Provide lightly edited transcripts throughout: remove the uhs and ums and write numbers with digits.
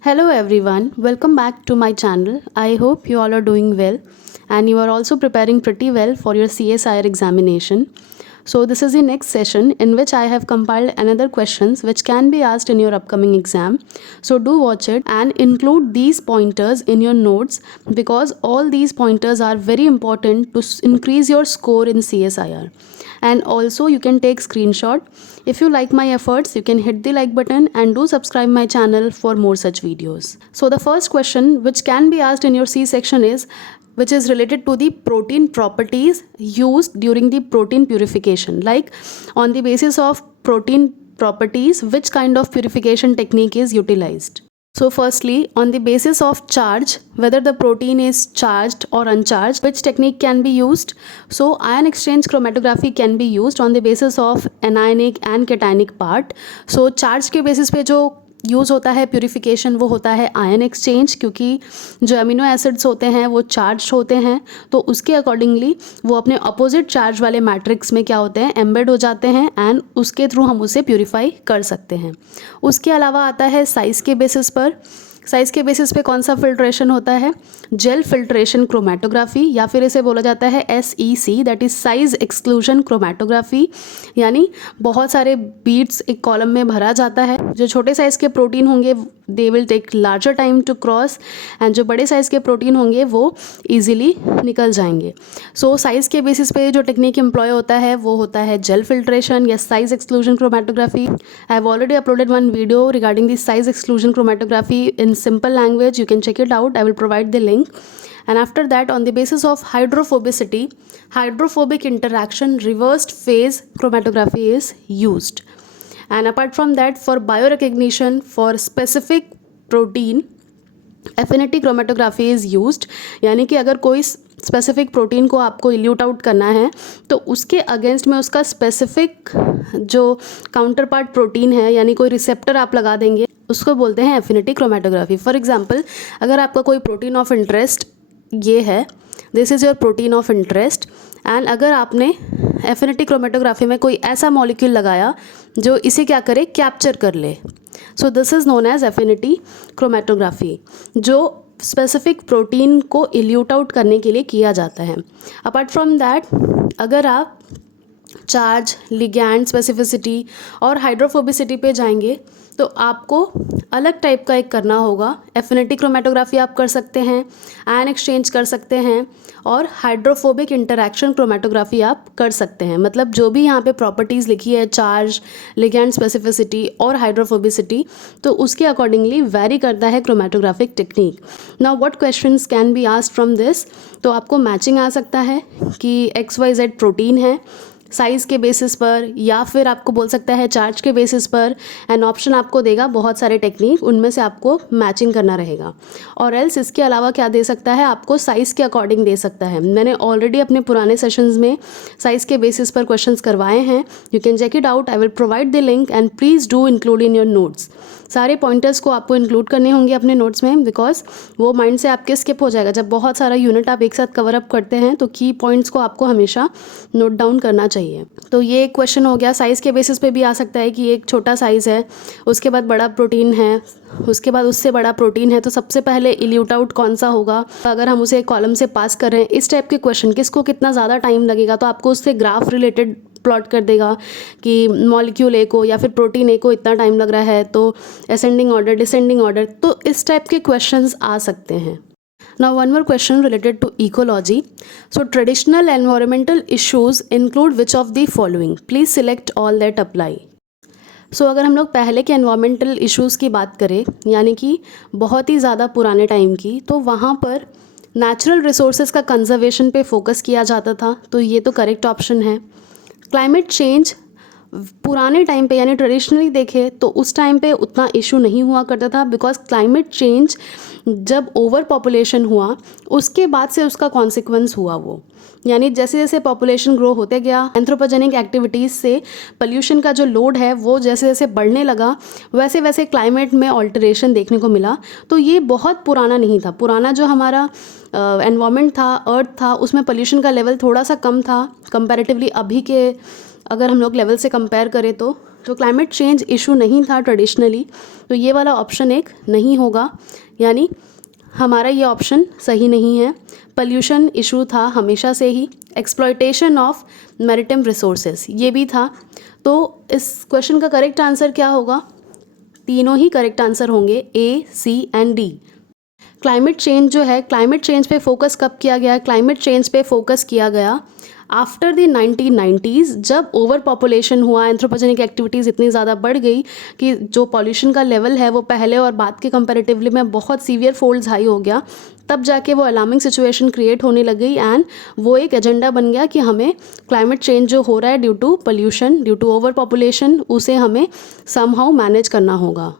Hello everyone, welcome back to my channel. I hope you all are doing well and you are also preparing pretty well for your CSIR examination. So this is the next session in which I have compiled another questions which can be asked in your upcoming exam. So do watch it and include these pointers in your notes because all these pointers are very important to increase your score in CSIR. And also you can take screenshot. If you like my efforts, you can hit the like button and do subscribe my channel for more such videos. So the first question which can be asked in your C section is which is related to the protein properties used during the protein purification. Like on the basis of protein properties, which kind of purification technique is utilized? So firstly, on the basis of charge, whether the protein is charged or uncharged, which technique can be used? So ion exchange chromatography can be used on the basis of anionic and cationic part. So charge के basis पे जो use होता है purification वो होता है ion exchange, क्योंकि जो अमीनो एसिड्स होते हैं वो चार्ज होते हैं, तो उसके अकॉर्डिंगली वो अपने अपोजिट चार्ज वाले मैट्रिक्स में क्या होते हैं, एम्बेड हो जाते हैं एंड उसके थ्रू हम उसे प्यूरिफाई कर सकते हैं. उसके अलावा आता है साइज़ के बेसिस पर. साइज़ के बेसिस पे कौन सा फिल्ट्रेशन होता है? जेल फिल्ट्रेशन क्रोमेटोग्राफी, या फिर इसे बोला जाता है SEC, that is size exclusion chromatography. यानी बहुत सारे बीड्स एक कॉलम में भरा जाता है. जो छोटे साइज़ के प्रोटीन होंगे they will take larger time to cross and जो बड़े साइज़ के प्रोटीन होंगे वो ईजिली निकल जाएंगे. सो साइज़ के बेसिस पे जो टेक्निक एम्प्लॉय होता है वो होता है जेल फिल्ट्रेशन या size exclusion chromatography. I have already uploaded one video regarding this size exclusion chromatography in simple language. You can check it out. I will provide the link. And after that, on the basis of hydrophobicity, hydrophobic interaction reversed phase chromatography is used. And apart from that, for biorecognition for specific protein, affinity chromatography is used. यानी कि अगर कोई specific protein को आपको elute out करना है तो उसके अगेंस्ट में उसका स्पेसिफिक जो काउंटर पार्ट प्रोटीन है यानी कोई रिसेप्टर आप लगा देंगे, उसको बोलते हैं एफिनिटी क्रोमेटोग्राफी. फॉर एग्जांपल, अगर आपका कोई प्रोटीन ऑफ इंटरेस्ट ये है, this is your protein of interest, and अगर आपने एफिनिटी क्रोमेटोग्राफी में कोई ऐसा मॉलिक्यूल लगाया जो इसे क्या करे, कैप्चर कर ले. So this is known as affinity chromatography, जो स्पेसिफिक प्रोटीन को इल्यूट आउट करने के लिए किया जाता है. अपार्ट फ्रॉम दैट, अगर आप चार्ज, लिगैंड स्पेसिफिसिटी और हाइड्रोफोबिसिटी पे जाएंगे तो आपको अलग टाइप का एक करना होगा. एफिनिटी क्रोमेटोग्राफी आप कर सकते हैं, आयन एक्सचेंज कर सकते हैं और हाइड्रोफोबिक इंटरैक्शन क्रोमेटोग्राफी आप कर सकते हैं. मतलब जो भी यहाँ पे प्रॉपर्टीज़ लिखी है, चार्ज, लिगैंड स्पेसिफिसिटी और हाइड्रोफोबिसिटी, तो उसके अकॉर्डिंगली वेरी करता है chromatographic technique. Now what questions can be asked from this? तो आपको मैचिंग आ सकता है कि XYZ प्रोटीन है साइज़ के बेसिस पर, या फिर आपको बोल सकता है चार्ज के बेसिस पर, एंड ऑप्शन आपको देगा बहुत सारे टेक्निक, उनमें से आपको मैचिंग करना रहेगा. और एल्स इसके अलावा क्या दे सकता है, आपको साइज़ के अकॉर्डिंग दे सकता है. मैंने ऑलरेडी अपने पुराने सेशंस में साइज़ के बेसिस पर क्वेश्चंस करवाए हैं. You can check it out. I will provide the link and please do include in your notes. सारे पॉइंटर्स को आपको इंक्लूड करने होंगे अपने नोट्स में, बिकॉज वो माइंड से आपके स्किप हो जाएगा. जब बहुत सारा यूनिट आप एक साथ कवर अप करते हैं तो की पॉइंट्स को आपको हमेशा नोट डाउन करना चाहिए. तो ये एक क्वेश्चन हो गया. साइज़ के बेसिस पे भी आ सकता है कि एक छोटा साइज़ है, उसके बाद बड़ा प्रोटीन है, उसके बाद उससे बड़ा प्रोटीन है, तो सबसे पहले इल्यूट आउट कौन सा होगा अगर हम उसे कॉलम से पास कर रहे हैं. इस टाइप के क्वेश्चन, किसको कितना ज़्यादा टाइम लगेगा, तो आपको उससे ग्राफ रिलेटेड प्लॉट कर देगा कि मॉलिक्यूल ए को या फिर प्रोटीन ए को इतना टाइम लग रहा है, तो असेंडिंग ऑर्डर, डिसेंडिंग ऑर्डर, तो इस टाइप के क्वेश्चंस आ सकते हैं. Now one more question related to ecology. So traditional environmental issues include which of the following? Please select all that apply. So अगर हम लोग पहले के environmental issues की बात करें, यानी कि बहुत ही ज़्यादा पुराने टाइम की, तो वहाँ पर नेचुरल रिसोर्सेज का कंजर्वेशन पे फोकस किया जाता था, तो ये तो करेक्ट ऑप्शन है. क्लाइमेट चेंज पुराने टाइम पे यानी ट्रेडिशनली देखें तो उस टाइम पे उतना इशू नहीं हुआ करता था, बिकॉज क्लाइमेट चेंज जब ओवर पॉपुलेशन हुआ उसके बाद से उसका कॉन्सिक्वेंस हुआ वो. यानी जैसे जैसे पॉपुलेशन ग्रो होते गया, एंथ्रोपोजेनिक एक्टिविटीज़ से पोल्यूशन का जो लोड है वो जैसे जैसे बढ़ने लगा, वैसे वैसे क्लाइमेट में ऑल्टरेशन देखने को मिला. तो ये बहुत पुराना नहीं था. पुराना जो हमारा एनवायरनमेंट था, अर्थ था, उसमें पोल्यूशन का लेवल थोड़ा सा कम था कंपैरेटिवली. अभी के अगर हम लोग लेवल से कंपेयर करें तो तो क्लाइमेट चेंज इशू नहीं था ट्रेडिशनली, तो ये वाला ऑप्शन एक नहीं होगा, यानी हमारा ये ऑप्शन सही नहीं है। पॉल्यूशन इशू था हमेशा से ही। एक्सप्लॉयटेशन ऑफ मैरिटाइम रिसोर्सेज ये भी था। तो इस क्वेश्चन का करेक्ट आंसर क्या होगा? तीनों ही करेक्ट आंसर होंगे, ए, सी एंड डी। क्लाइमेट चेंज जो है, क्लाइमेट चेंज पे फोकस कब किया गया? क्लाइमेट चेंज पे फोकस किया गया आफ्टर द 1990s, जब ओवर पॉपुलेशन हुआ, एंथ्रोपोजेनिक एक्टिविटीज़ इतनी ज़्यादा बढ़ गई कि जो पॉल्यूशन का लेवल है वो पहले और बाद के कंपैरेटिवली में बहुत सीवियर फोल्ड्स हाई हो गया। तब जाके वो अलार्मिंग सिचुएशन क्रिएट होने लग गई एंड वो एक एजेंडा बन गया कि हमें क्लाइमेट चेंज जो हो रहा है due to pollution, due to over population, उसे हमें समहाउ मैनेज करना होगा।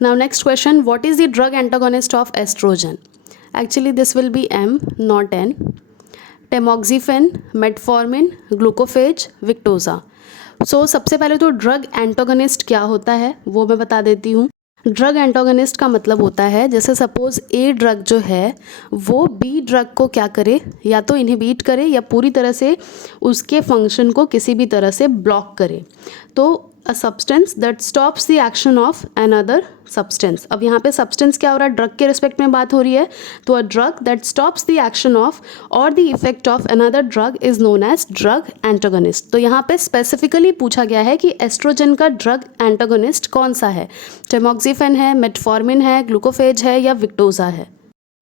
Now next question, what is the drug antagonist of estrogen? Actually this will be M, not N. Tamoxifen, metformin, glucophage, Victoza. So सबसे पहले तो drug antagonist क्या होता है वो मैं बता देती हूँ। ड्रग एंटागोनिस्ट का मतलब होता है, जैसे सपोज ए ड्रग जो है वो बी ड्रग को क्या करे, या तो इनहिबिट करे या पूरी तरह से उसके फंक्शन को किसी भी तरह से ब्लॉक करे। तो a substance that stops the action of another substance. अब यहाँ पे सब्सटेंस क्या हो रहा है? ड्रग के रिस्पेक्ट में बात हो रही है, तो a drug that stops the action of or the effect of another drug is known as drug antagonist. तो यहाँ पे स्पेसिफिकली पूछा गया है कि एस्ट्रोजन का ड्रग एंटागोनिस्ट कौन सा है? टेमोक्सिफेन है, मेटफॉर्मिन है, ग्लूकोफेज है या विक्टोजा है?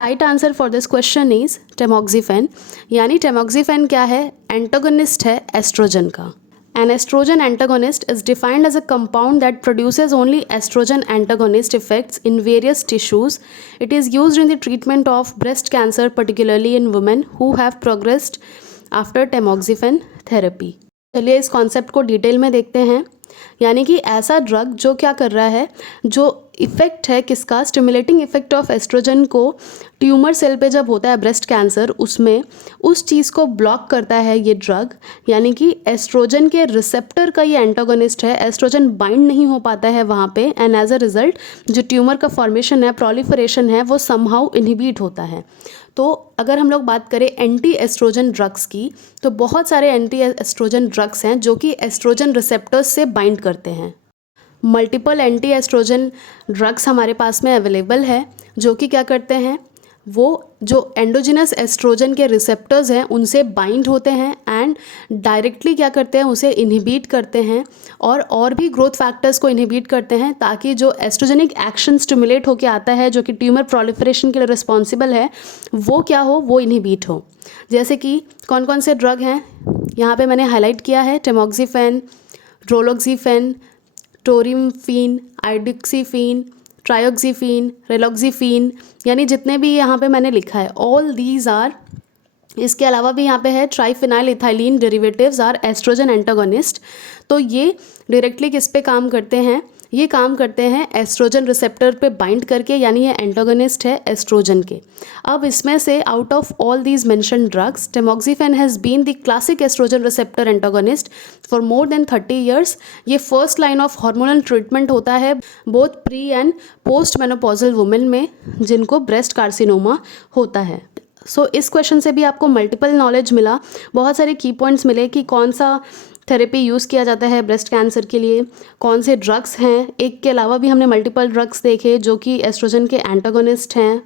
Right answer for this question is टेमोक्सिफेन। यानी टेमोक्सिफेन क्या है? एंटागोनिस्ट है एस्ट्रोजन का। An estrogen antagonist is defined as a compound that produces only estrogen antagonist effects in various tissues. It is used in the treatment of breast cancer, particularly in women who have progressed after tamoxifen therapy. चलिए इस concept को detail में देखते हैं। यानी कि ऐसा drug जो क्या कर रहा है, जो इफ़ेक्ट है किसका, स्टिमुलेटिंग इफेक्ट ऑफ एस्ट्रोजन को ट्यूमर सेल पे जब होता है ब्रेस्ट कैंसर, उसमें उस चीज़ को ब्लॉक करता है ये ड्रग। यानी कि एस्ट्रोजन के रिसेप्टर का ये एंटागोनिस्ट है। एस्ट्रोजन बाइंड नहीं हो पाता है वहाँ पे एंड एज अ रिजल्ट जो ट्यूमर का फॉर्मेशन है, प्रोलिफरेशन है, वो समहाउ इनहिबिट होता है। तो अगर हम लोग बात करें एंटी एस्ट्रोजन ड्रग्स की, तो बहुत सारे एंटी एस्ट्रोजन ड्रग्स हैं जो कि एस्ट्रोजन रिसेप्टर्स से बाइंड करते हैं। मल्टीपल एंटी एस्ट्रोजन ड्रग्स हमारे पास में अवेलेबल है जो कि क्या करते हैं, वो जो एंडोजिनस एस्ट्रोजन के रिसेप्टर्स हैं उनसे बाइंड होते हैं एंड डायरेक्टली क्या करते हैं, उसे इनहिबिट करते हैं और भी ग्रोथ फैक्टर्स को इनहिबिट करते हैं, ताकि जो एस्ट्रोजेनिक एक्शन स्टिमुलेट होकर आता है जो कि ट्यूमर प्रोलिफरेशन के लिए रिस्पॉन्सिबल है, वो क्या हो, वो इनहिबिट हो। जैसे कि कौन कौन से ड्रग हैं यहाँ पे मैंने हाईलाइट किया है, टेमोक्सिफेन, ड्रोलोक्सिफेन, टोरिमफीन, आइडोक्सीफीन, ट्रायोक्सीफीन, रेलॉक्सीफीन, यानी जितने भी यहाँ पे मैंने लिखा है ऑल दीज आर। इसके अलावा भी यहाँ पे है triphenyl ethylene derivatives are estrogen antagonist. तो ये डायरेक्टली किस पे काम करते हैं, ये काम करते हैं एस्ट्रोजन रिसेप्टर पे बाइंड करके, यानी ये एंटागोनिस्ट है एस्ट्रोजन के। अब इसमें से out of all these mention drugs, tamoxifen has been the classic oestrogen receptor antagonist for more than 30 years. ये first line of hormonal treatment होता है both pre and post menopausal women में जिनको ब्रेस्ट कार्सिनोमा होता है। सो इस question से भी आपको मल्टीपल नॉलेज मिला, बहुत सारे की पॉइंट्स मिले कि कौन सा थेरेपी यूज़ किया जाता है ब्रेस्ट कैंसर के लिए, कौन से ड्रग्स हैं। एक के अलावा भी हमने मल्टीपल ड्रग्स देखे जो कि एस्ट्रोजन के एंटागोनिस्ट हैं।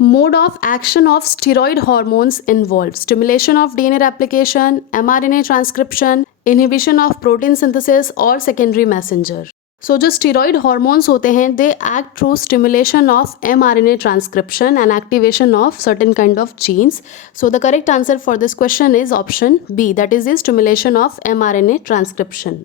Mode of action of steroid hormones involve stimulation of DNA replication, mRNA transcription, inhibition of protein synthesis और सेकेंडरी मैसेंजर। सो जो स्टीरॉयड हार्मोन्स होते हैं they act through stimulation of mRNA transcription and activation of certain kind of genes. So the correct answer for this question is option B, that is the stimulation of mRNA transcription.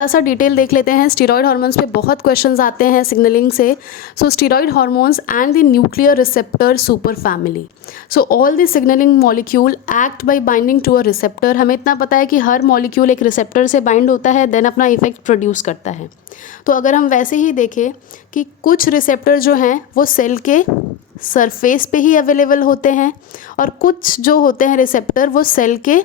सा detail देख लेते हैं। Steroid hormones पे बहुत questions आते हैं signalling से। So steroid hormones and the nuclear receptor super family. So all the signalling molecule act by binding to a receptor. हमें इतना पता है कि हर मॉलिक्यूल एक रिसेप्टर से बाइंड होता है देन अपना इफेक्ट प्रोड्यूस करता है। तो अगर हम वैसे ही देखें कि कुछ रिसेप्टर जो हैं वो सेल के सरफेस पे ही अवेलेबल होते हैं और कुछ जो होते हैं रिसेप्टर वो सेल के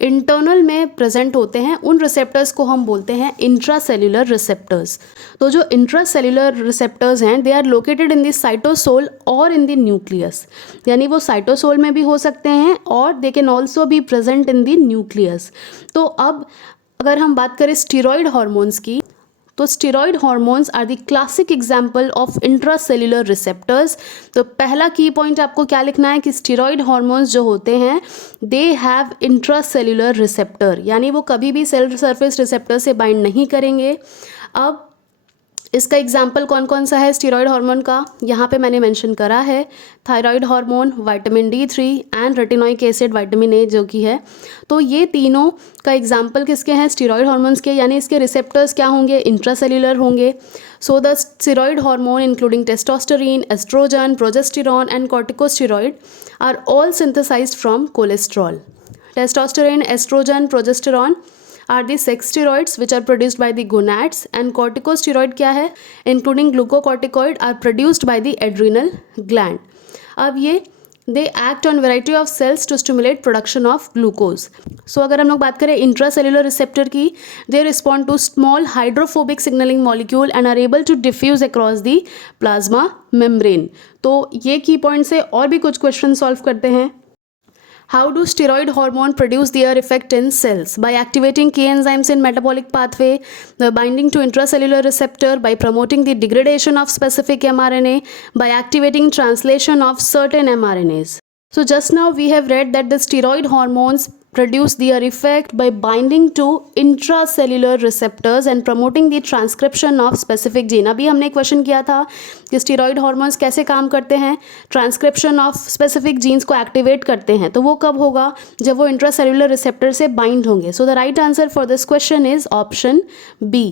इंटरनल में प्रेजेंट होते हैं। उन रिसेप्टर्स को हम बोलते हैं इंट्रासेल्युलर रिसेप्टर्स। तो जो इंट्रासेल्युलर रिसेप्टर्स हैं they are located in the cytosol और इन द न्यूक्लियस। यानी वो साइटोसोल में भी हो सकते हैं और they can also be present in the nucleus. तो अब अगर हम बात करें स्टीरॉयड हार्मोन्स की, तो steroid hormones are the classic example of intracellular receptors. तो पहला की पॉइंट आपको क्या लिखना है कि स्टेरॉइड हॉर्मोन्स जो होते हैं दे हैव इंट्रासेल्युलर रिसेप्टर, यानी वो कभी भी सेल सरफेस रिसेप्टर से बाइंड नहीं करेंगे। अब इसका एग्जाम्पल कौन कौन सा है स्टेरॉइड हार्मोन का, यहाँ पे मैंने मेंशन करा है, thyroid hormone, vitamin D3 and retinoic acid vitamin A जो कि है। तो ये तीनों का एग्जाम्पल किसके हैं, स्टेरॉइड हार्मोन्स के, यानी इसके रिसेप्टर्स क्या होंगे, इंट्रासेल्युलर होंगे। So the steroid hormone including testosterone, estrogen, progesterone and corticosteroid are all synthesized from cholesterol. Testosterone, estrogen, progesterone are the sex steroids which are produced by the gonads, and corticosteroid क्या है, including glucocorticoid are produced by the adrenal gland. अब ये they act on variety of cells to stimulate production of glucose. So अगर हम लोग बात करें intracellular receptor की, they respond to small hydrophobic signaling molecule and are able to diffuse across the plasma membrane. तो ये की पॉइंट से और भी कुछ क्वेश्चन सॉल्व करते हैं। How do steroid hormone produce their effect in cells? By activating key enzymes in metabolic pathway, the binding to intracellular receptor, by promoting the degradation of specific mRNA, by activating translation of certain mRNAs. So just now we have read that the steroid hormones produce their effect by binding to intracellular receptors and promoting the transcription of specific gene. अभी हमने question किया था कि steroid hormones कैसे काम करते हैं, transcription of specific jeans को एक्टिवेट करते हैं। तो वो कब होगा, जब वो इंट्रासेल्युलर रिसेप्टर से बाइंड होंगे। So the right answer for this question is option B.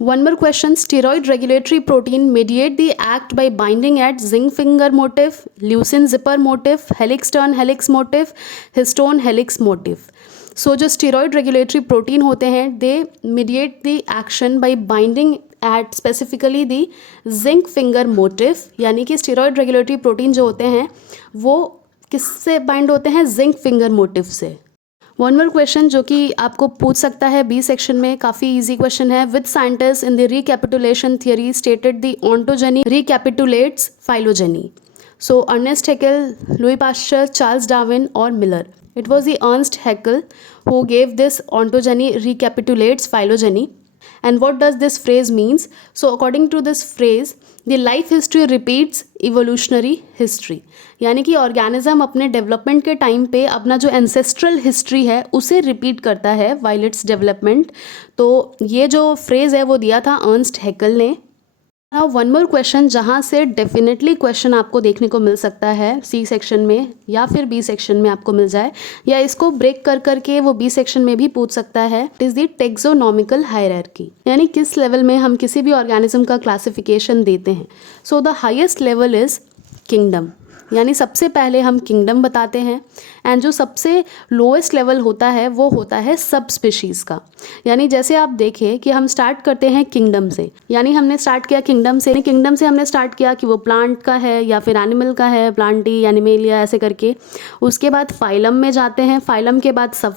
One more question, steroid regulatory protein mediate the act by binding at zinc finger motif, leucine zipper motif, helix turn helix motif, histone helix motif. So जो steroid regulatory protein होते हैं they mediate the action by binding at specifically the zinc finger motif, यानी कि steroid regulatory protein जो होते हैं वो किससे बाइंड होते हैं, zinc finger motif से। वन मोर क्वेश्चन जो कि आपको पूछ सकता है बी सेक्शन में, काफ़ी इजी क्वेश्चन है। With scientist in the recapitulation theory stated the ontogeny recapitulates phylogeny? So Ernest Haeckel, Louis Pasteur, Charles Darwin और Miller? It was the Ernest Haeckel who gave this ontogeny recapitulates phylogeny. And what does this phrase means? So according to this phrase, the life history repeats evolutionary history. यानी कि organism अपने development के time पे अपना जो ancestral history है उसे repeat करता है वाइल इट्स डेवलपमेंट. तो ये जो फ्रेज है वो दिया था अर्नेस्ट हैकेल ने. नाउ वन मोर क्वेश्चन जहाँ से डेफिनेटली क्वेश्चन आपको देखने को मिल सकता है सी सेक्शन में या फिर बी सेक्शन में आपको मिल जाए, या इसको ब्रेक कर करके वो बी सेक्शन में भी पूछ सकता है. It is the taxonomical hierarchy, यानी किस लेवल में हम किसी भी ऑर्गेनिज्म का क्लासिफिकेशन देते हैं. So the highest level is kingdom, यानी सबसे पहले हम किंगडम बताते हैं. एंड जो सबसे लोएस्ट लेवल होता है वो होता है सब स्पीशीज़ का. यानी जैसे आप देखें कि हम स्टार्ट करते हैं किंगडम से, यानी हमने स्टार्ट किया किंगडम से हमने स्टार्ट किया कि वो प्लांट का है या फिर एनिमल का है, प्लांटी एनिमेलिया ऐसे करके. उसके बाद फाइलम में जाते हैं, फाइलम के बाद सब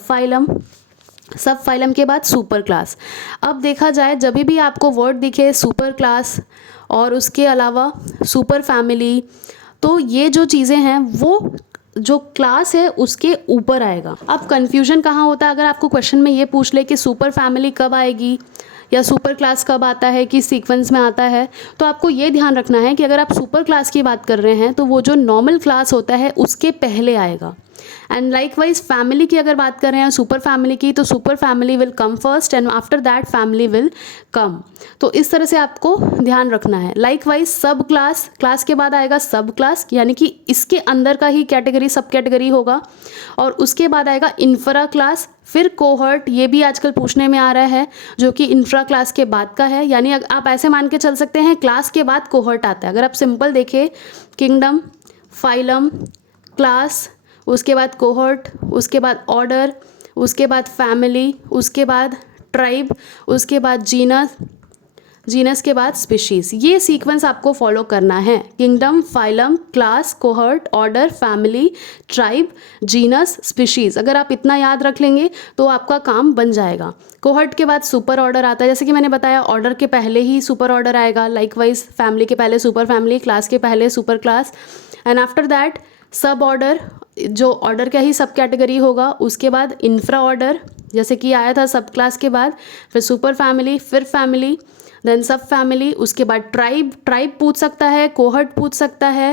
फाइलम के बाद सुपर क्लास. अब देखा जाए जब भी आपको वर्ड दिखे सुपर क्लास और उसके अलावा सुपर फैमिली, तो ये जो चीज़ें हैं वो जो क्लास है उसके ऊपर आएगा. अब कन्फ्यूजन कहाँ होता है, अगर आपको क्वेश्चन में ये पूछ ले कि सुपर फैमिली कब आएगी या सुपर क्लास कब आता है, किस सीक्वेंस में आता है, तो आपको ये ध्यान रखना है कि अगर आप सुपर क्लास की बात कर रहे हैं तो वो जो नॉर्मल क्लास होता है उसके पहले आएगा. एंड लाइकवाइज फैमिली की अगर बात कर रहे हैं सुपर फैमिली की, तो super family will come first and after that family will come. तो इस तरह से आपको ध्यान रखना है. लाइकवाइज सब क्लास के बाद आएगा सब क्लास, यानी कि इसके अंदर का ही कैटेगरी सब कैटेगरी होगा. और उसके बाद आएगा इंफ्रा क्लास, फिर कोहर्ट, ये भी आजकल पूछने में आ रहा है, जो कि इंफ्रा क्लास के बाद का है. यानी आप ऐसे मान के चल सकते हैं क्लास के बाद कोहर्ट आता है. अगर आप सिंपल देखें, किंगडम, फाइलम, क्लास, उसके बाद कोहर्ट, उसके बाद ऑर्डर, उसके बाद फैमिली, उसके बाद ट्राइब, उसके बाद जीनस के बाद स्पीशीज़. ये सीक्वेंस आपको फॉलो करना है. Kingdom, phylum, class, cohort, order, family, tribe, genus, species. अगर आप इतना याद रख लेंगे तो आपका काम बन जाएगा. कोहर्ट के बाद सुपर ऑर्डर आता है, जैसे कि मैंने बताया ऑर्डर के पहले ही सुपर ऑर्डर आएगा. लाइकवाइज फैमिली के पहले सुपर फैमिली, क्लास के पहले super class, and after that सब ऑर्डर, जो ऑर्डर का ही सब कैटेगरी होगा. उसके बाद इंफ्रा ऑर्डर, जैसे कि आया था सब क्लास के बाद, फिर सुपर फैमिली, फिर फैमिली, देन सब फैमिली, उसके बाद ट्राइब पूछ सकता है, कोहर्ट पूछ सकता है,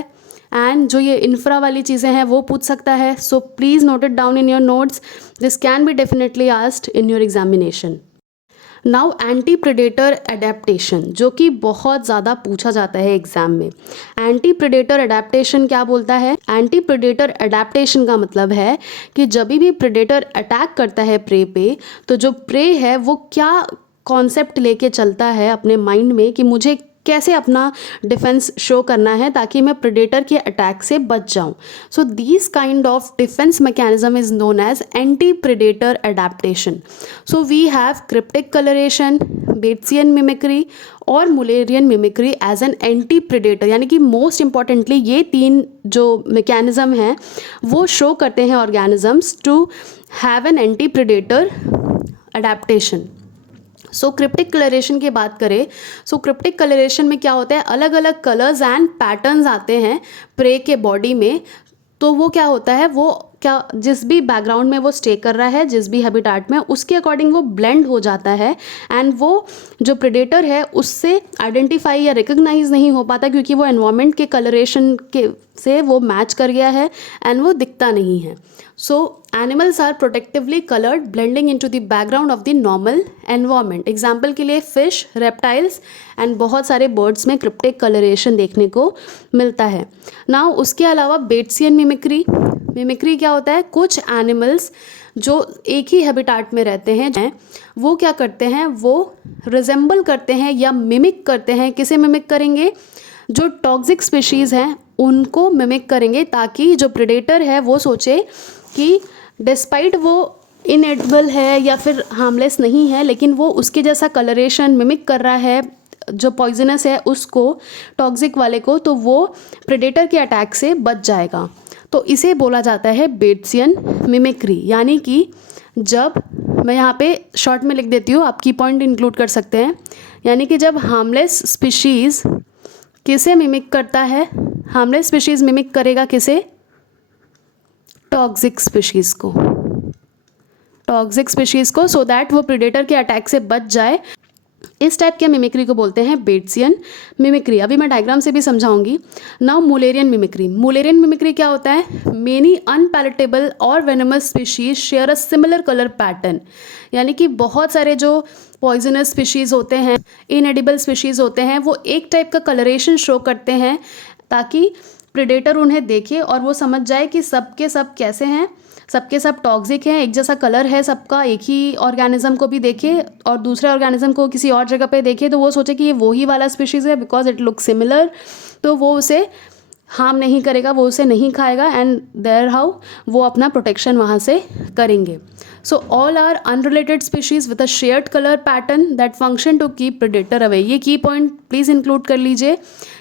एंड जो ये इंफ्रा वाली चीज़ें हैं वो पूछ सकता है. So please note it down in your notes. This can be definitely asked in your examination. Now anti predator adaptation, जो कि बहुत ज़्यादा पूछा जाता है एग्जाम में. एंटी प्रेडेटर एडेप्टेशन क्या बोलता है? एंटी प्रेडेटर एडेप्टेशन का मतलब है कि जब भी प्रेडेटर अटैक करता है प्रे पे, तो जो प्रे है वो क्या कॉन्सेप्ट लेके चलता है अपने माइंड में कि मुझे कैसे अपना डिफेंस शो करना है ताकि मैं प्रेडेटर के अटैक से बच जाऊं. So this kind of defence mechanism is known as anti predator adaptation. So we have cryptic colouration, Batesian mimicry और Mullerian mimicry as an anti predator. यानी कि मोस्ट इंपॉर्टेंटली ये तीन जो मैकेनिज्म हैं वो शो करते हैं organisms to have an anti predator adaptation. So cryptic coloration की बात करें, सो क्रिप्टिक कलरेशन में क्या होता है, अलग अलग कलर्स एंड पैटर्न्स आते हैं प्रे के बॉडी में. तो वो क्या होता है, वो क्या जिस भी बैकग्राउंड में वो स्टे कर रहा है, जिस भी हैबिटाट में, उसके अकॉर्डिंग वो ब्लेंड हो जाता है एंड वो जो प्रेडेटर है उससे आइडेंटिफाई या रिकग्नाइज नहीं हो पाता क्योंकि वो एनवायरनमेंट के कलरेशन के से वो मैच कर गया है एंड वो दिखता नहीं है. So animals are protectively coloured blending into the background of the normal environment. Example के लिए फिश, रेप्टाइल्स एंड बहुत सारे बर्ड्स में क्रिप्टिक कलरेशन देखने को मिलता है. नाउ उसके अलावा बेट्सियन मिमिक्री. मिमिक्री क्या होता है, कुछ एनिमल्स जो एक ही हैबिटाट में रहते हैं वो क्या करते हैं, वो रिजेंबल करते हैं या मिमिक करते हैं. किसे मिमिक करेंगे? जो टॉक्सिक स्पीशीज़ हैं उनको मिमिक करेंगे ताकि जो प्रेडेटर है वो सोचे कि डिस्पाइट वो इनएडिबल है या फिर हार्मलेस नहीं है, लेकिन वो उसके जैसा कलरेशन मिमिक कर रहा है जो पॉइजनस है उसको, टॉक्सिक वाले को, तो वो प्रेडेटर के अटैक से बच जाएगा. तो इसे बोला जाता है बेट्सियन मिमिक्री. यानी कि जब मैं यहाँ पे शॉर्ट में लिख देती हूँ, आप की पॉइंट इंक्लूड कर सकते हैं. यानी कि जब हार्मलेस स्पीशीज़ किसे मिमिक करता है, हार्मलेस स्पीशीज़ मिमिक करेगा किसे? टॉक्सिक स्पीशीज़ को, टॉक्सिक स्पीशीज़ को, सो दैट वो प्रेडेटर के अटैक से बच जाए. इस टाइप के मिमिक्री को बोलते हैं बेट्सियन मिमिक्री. अभी मैं डायग्राम से भी समझाऊंगी. Now Mullerian mimicry. Mullerian mimicry क्या होता है? मेनी अनपैलेटेबल और venomous species share a similar colour pattern. यानी कि बहुत सारे जो पॉइजनस स्पीशीज़ होते हैं, इनएडिबल स्पीशीज़ होते हैं, वो एक टाइप का कलरेशन शो करते हैं ताकि प्रेडेटर उन्हें देखे और वो समझ जाए कि सब के सब कैसे हैं, सबके सब टॉक्सिक हैं, एक जैसा कलर है सबका. एक ही ऑर्गेनिज्म को भी देखे और दूसरे ऑर्गेनिज्म को किसी और जगह पे देखे तो वो सोचे कि ये वही वाला स्पीशीज़ है बिकॉज इट लुक सिमिलर, तो वो उसे हार्म नहीं करेगा, वो उसे नहीं खाएगा एंड देयर हाउ वो अपना प्रोटेक्शन वहाँ से करेंगे. So all are unrelated species with a shared colour pattern that function to keep predator away. ये की पॉइंट प्लीज़ इंक्लूड कर लीजिए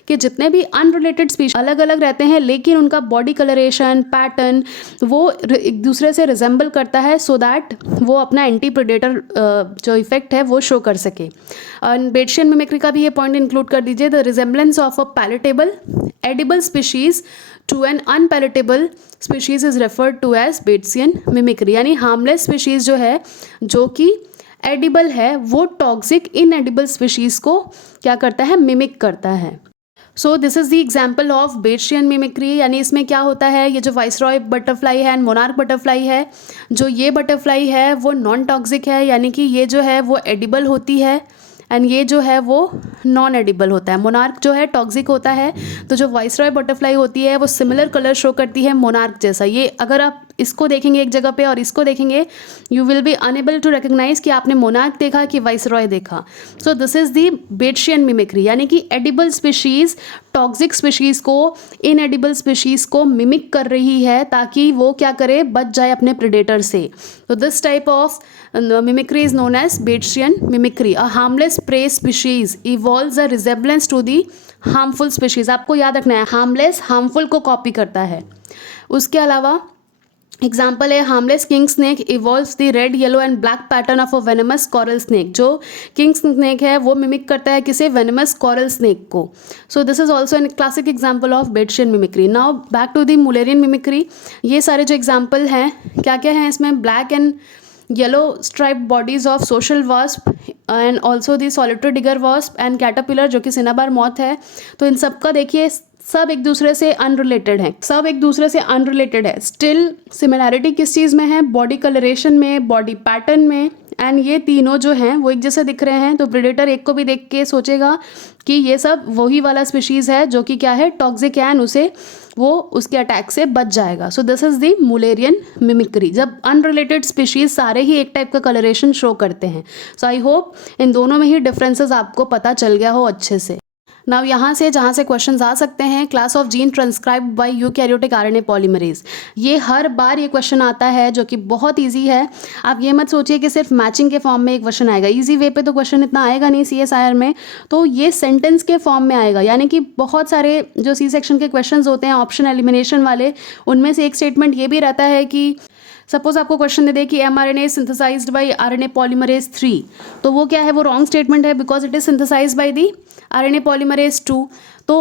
कि जितने भी अनरिलेटेड स्पीशीज अलग अलग रहते हैं लेकिन उनका बॉडी कलरेशन पैटर्न वो एक दूसरे से रिजेंबल करता है सो दैट वो अपना एंटी प्रेडेटर जो इफेक्ट है वो शो कर सके. बेट्सियन मिमिक्री का भी ये पॉइंट इंक्लूड कर दीजिए. The resemblance of a palatable edible species to an unpalatable species is referred to as Batesian mimicry. यानी हार्मलेस स्पीशीज जो है जो कि एडिबल है वो टॉक्सिक इनएडिबल स्पीशीज को क्या करता है, मिमिक करता है. So this is the example of Batesian mimicry. यानी इसमें क्या होता है, ये जो वाइसरॉय बटरफ्लाई है एंड मोनार्क बटरफ्लाई है, जो ये बटरफ्लाई है वो नॉन टॉक्सिक है, यानी कि ये जो है वो एडिबल होती है एंड ये जो है वो नॉन एडिबल होता है. मोनार्क जो है टॉक्सिक होता है, तो जो वाइसरॉय बटरफ्लाई होती है वो सिमिलर कलर शो करती है मोनार्क जैसा. ये अगर आप इसको देखेंगे एक जगह पे और इसको देखेंगे you will be enable to recognise कि आपने मोनार्क देखा कि वाइसरॉय देखा. So this is the Batesian mimicry. यानी कि एडिबल स्पीशीज़ टॉक्सिक स्पीशीज़ को इनएडिबल स्पीशीज़ को मिमिक कर रही है ताकि वो क्या करे, बच जाए अपने प्रेडेटर से. तो this type of mimicry is known as Batesian mimicry. A harmless prey species evolves a resemblance to the harmful species. आपको याद रखना है harmless harmful को कॉपी करता है. उसके अलावा एग्जाम्पल है harmless king snake evolves the red yellow and black pattern of a venomous coral snake. जो किंग स्नेक है वो मिमिक करता है किसे, वेनमस कॉरल स्नेक को. So this is also an classic example of Batesian mimicry. Now back to the Mullerian mimicry. ये सारे जो एग्जाम्पल हैं क्या क्या हैं इसमें, black and yellow stripe bodies of social wasp and also the solitary digger wasp and caterpillar जो कि सिनाबार मॉथ है। तो इन सब का देखिए सब एक दूसरे से अनरिलेटेड है, सब एक दूसरे से अनरिलेटेड है। स्टिल सिमिलैरिटी किस चीज़ में है? बॉडी कलरेशन में, बॉडी पैटर्न में। एंड ये तीनों जो हैं वो एक जैसे दिख रहे हैं, तो प्रेडेटर एक को भी देख के सोचेगा कि ये सब वही वाला स्पीशीज़ है जो कि क्या है, टॉक्सिक है, उसे वो उसके अटैक से बच जाएगा। सो this is the Mullerian mimicry, जब अनरिलेटेड स्पीशीज़ सारे ही एक टाइप का कलरेशन शो करते हैं। सो आई होप इन दोनों में ही डिफरेंसेस आपको पता चल गया हो अच्छे से। नाउ यहाँ से जहाँ से क्वेश्चंस आ सकते हैं, class of gene transcribed by eukaryotic RNA polymerase, ये हर बार ये क्वेश्चन आता है जो कि बहुत इजी है। आप ये मत सोचिए कि सिर्फ मैचिंग के फॉर्म में एक क्वेश्चन आएगा, इजी वे पे तो क्वेश्चन इतना आएगा नहीं CSIR में, तो ये सेंटेंस के फॉर्म में आएगा। यानी कि बहुत सारे जो C सेक्शन के क्वेश्चन होते हैं ऑप्शन एलिमिनेशन वाले, उनमें से एक स्टेटमेंट ये भी रहता है कि सपोज आपको क्वेश्चन दे दे कि mRNA synthesized by RNA polymerase 3, तो वो क्या है, वो रॉन्ग स्टेटमेंट है because it is synthesized by the RNA polymerase 2। तो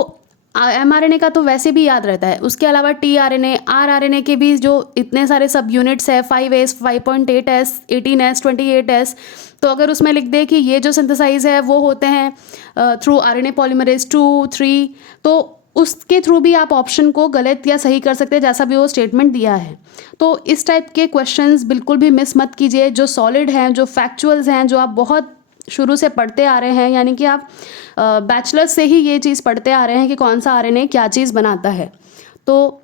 mRNA का तो वैसे भी याद रहता है, उसके अलावा tRNA, rRNA के भी जो इतने सारे सब यूनिट्स है 5S, 5.8S, 18S, 28S, तो अगर उसमें लिख दे कि ये जो सिंथेसाइज है वो होते हैं थ्रू RNA पॉलीमरेज 2, 3, तो उसके थ्रू भी आप ऑप्शन को गलत या सही कर सकते हैं जैसा भी वो स्टेटमेंट दिया है। तो इस टाइप के क्वेश्चंस बिल्कुल भी मिस मत कीजिए, जो सॉलिड हैं, जो फैक्चुअल्स हैं, जो आप बहुत शुरू से पढ़ते आ रहे हैं, यानी कि आप बैचलर्स से ही ये चीज़ पढ़ते आ रहे हैं कि कौन सा RNA क्या चीज़ बनाता है, तो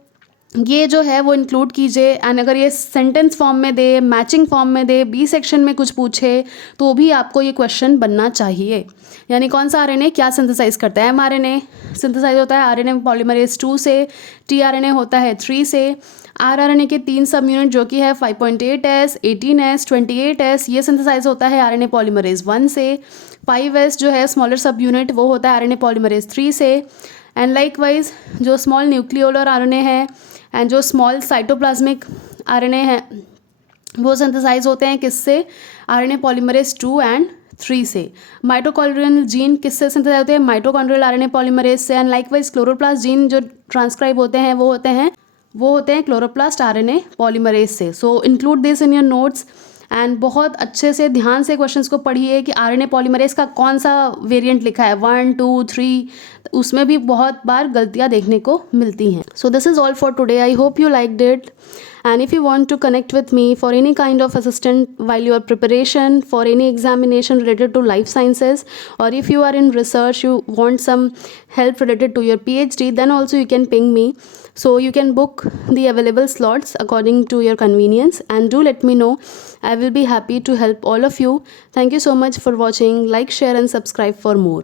ये जो है वो इंक्लूड कीजिए। एंड अगर ये सेंटेंस फॉर्म में दे, मैचिंग फॉर्म में दे, B सेक्शन में कुछ पूछे, तो भी आपको ये क्वेश्चन बनना चाहिए। यानी कौन सा RNA क्या सिंथेसाइज करता है? mRNA सिंथेसाइज होता है RNA पॉलीमरेज 2 से, tRNA होता है 3 से, rRNA के 3 सब यूनिट जो कि है 5.8S, 18S, 28S, ये सिंथेसाइज होता है RNA पॉलीमरेज 1 से। 5S जो है स्मॉलर सब यूनिट, वो होता है RNA पॉलीमरेज 3 से। एंड लाइकवाइज जो स्मॉल न्यूक्लियोलर RNA है एंड जो स्मॉल साइटोप्लाज्मिक RNA है वो सिंथेसाइज होते हैं किससे? RNA पॉलीमरेज 2 एंड 3 से। माइटोकॉन्ड्रियल जीन किससे सिंथेसाइज होते हैं? माइटोकॉन्ड्रियल RNA पॉलीमरेज से। एंड लाइकवाइज क्लोरोप्लास्ट जीन जो ट्रांसक्राइब होते हैं वो होते हैं क्लोरोप्लास्ट RNA पॉलीमरेज से। So include this in your notes and बहुत अच्छे से ध्यान से क्वेश्चंस को पढ़िए कि RNA पॉलीमरेज का कौन सा वेरिएंट लिखा है, 1, 2, 3, उसमें भी बहुत बार गलतियाँ देखने को मिलती हैं। सो this is all for today. I hope you liked it, and if you want to connect with me for any kind of assistance while you are preparation for any examination related to life sciences, or if you are in research, you want some help related to your PhD, then also you can ping me. So you can book the available slots according to your convenience, and do let me know. I will be happy to help all of you. Thank you so much for watching. Like, share and subscribe for more.